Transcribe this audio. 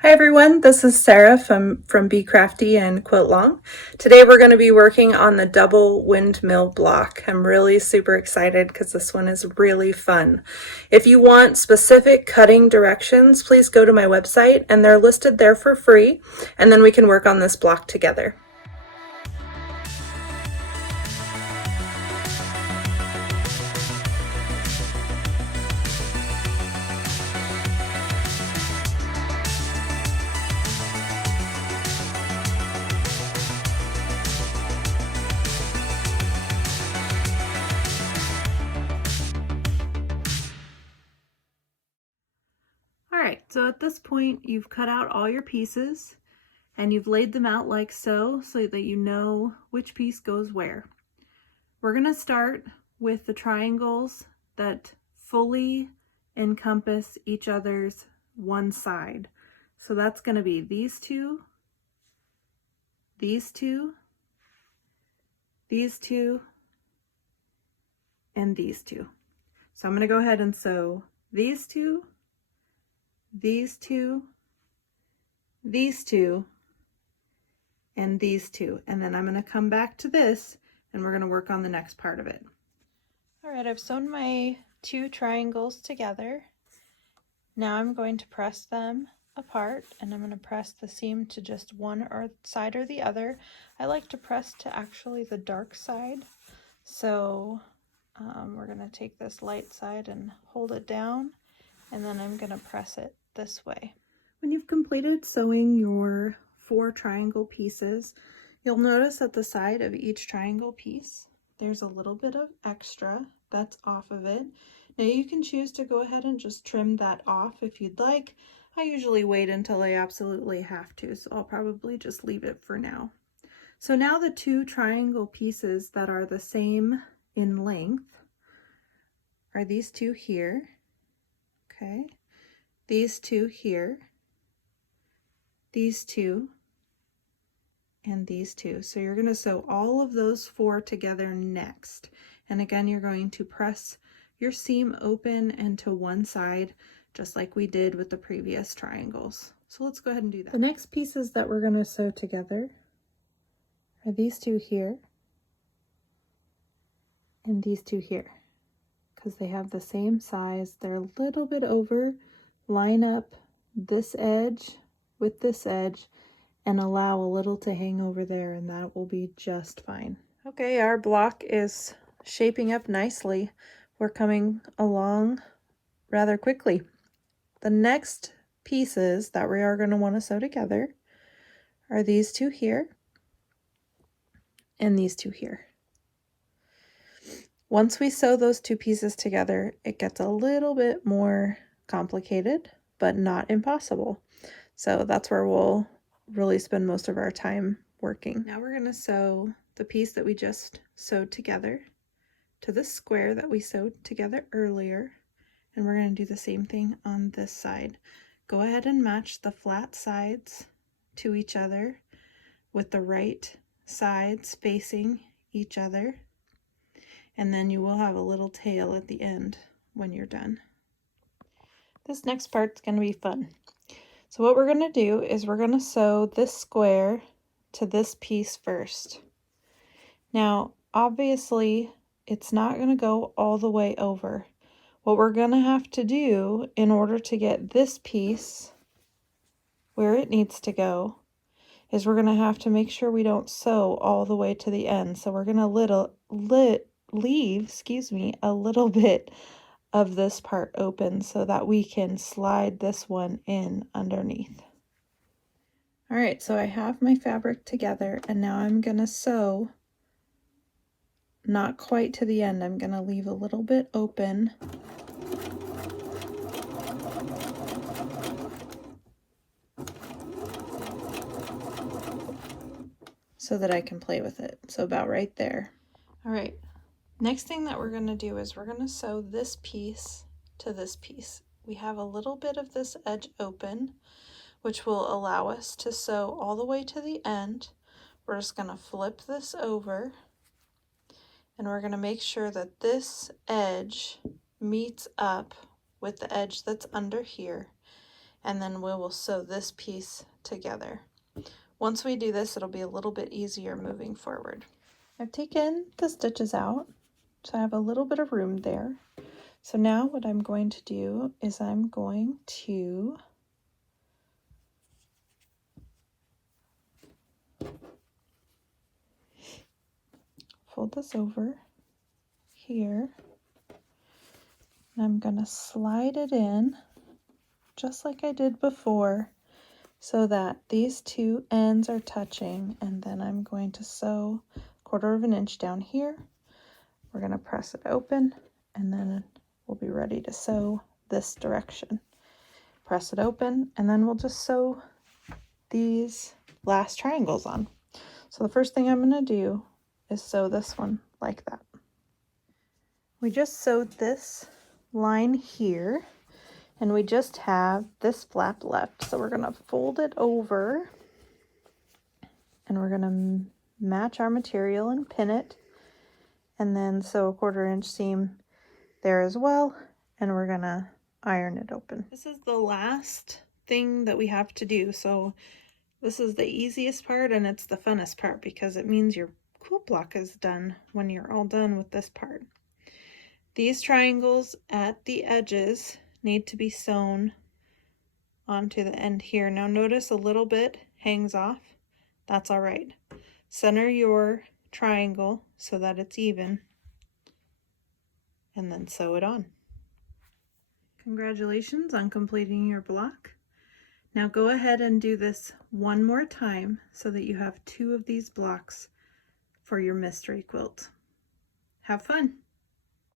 Hi everyone, this is Sarah from Be Crafty and Quilt Long. Today we're going to be working on the double windmill block. I'm really super excited because this one is really fun. If you want specific cutting directions, please go to my website and they're listed there for free, and then we can work on this block together. Alright, so at this point you've cut out all your pieces and you've laid them out like so that you know which piece goes where. We're going to start with the triangles that fully encompass each other's one side. So that's going to be these two, these two, these two, and these two. So I'm going to go ahead and sew these two, these two, these two, and these two. And then I'm going to come back to this and we're going to work on the next part of it. All right, I've sewn my two triangles together. Now I'm going to press them apart, and I'm going to press the seam to just one side or the other. I like to press to actually the dark side. So we're going to take this light side and hold it down, and then I'm going to press it this way. When you've completed sewing your 4 triangle pieces, you'll notice at the side of each triangle piece there's a little bit of extra that's off of it. Now you can choose to go ahead and just trim that off if you'd like. I usually wait until I absolutely have to, so I'll probably just leave it for now. So now the 2 triangle pieces that are the same in length are these 2 here, okay, these 2 here, these 2, and these 2. So you're going to sew all of those 4 together next. And again, you're going to press your seam open and to one side, just like we did with the previous triangles. So let's go ahead and do that. The next pieces that we're going to sew together are these 2 here and these 2 here, because they have the same size. They're a little bit over. Line up this edge with this edge and allow a little to hang over there, and that will be just fine. Okay, our block is shaping up nicely. We're coming along rather quickly. The next pieces that we are going to want to sew together are these 2 here and these 2 here. Once we sew those 2 pieces together, it gets a little bit more complicated, but not impossible. So that's where we'll really spend most of our time working. Now we're going to sew the piece that we just sewed together to the square that we sewed together earlier, and we're going to do the same thing on this side. Go ahead and match the flat sides to each other with the right sides facing each other, and then you will have a little tail at the end when you're done. This next part's going to be fun. So what we're going to do is we're going to sew this square to this piece first. Now, obviously, it's not going to go all the way over. What we're going to have to do in order to get this piece where it needs to go is we're going to have to make sure we don't sew all the way to the end. So we're going to leave a little bit of this part open so that we can slide this one in underneath. All right, so I have my fabric together, and now I'm going to sew not quite to the end. I'm going to leave a little bit open. So that I can play with it. So about right there. All right, next thing that we're going to do is we're going to sew this piece to this piece. We have a little bit of this edge open, which will allow us to sew all the way to the end. We're just going to flip this over, and we're going to make sure that this edge meets up with the edge that's under here. and then we will sew this piece together. Once we do this, it'll be a little bit easier moving forward. I've taken the stitches out, so I have a little bit of room there. So now what I'm going to do is I'm going to fold this over here, and I'm going to slide it in just like I did before so that these two ends are touching, and then I'm going to sew 1/4 of an inch down here. We're going to press it open, and then we'll be ready to sew this direction. Press it open, and then we'll just sew these last triangles on. So the first thing I'm going to do is sew this one like that. We just sewed this line here, and we just have this flap left. So we're going to fold it over, and we're going to match our material and pin it, and then sew a 1/4 inch seam there as well, and we're going to iron it open. This is the last thing that we have to do. So this is the easiest part, and it's the funnest part because it means your quilt block is done when you're all done with this part. These triangles at the edges need to be sewn onto the end here. Now notice a little bit hangs off. That's all right. Center your triangle so that it's even, and then sew it on. Congratulations on completing your block. Now go ahead and do this one more time so that you have 2 of these blocks for your mystery quilt. Have fun!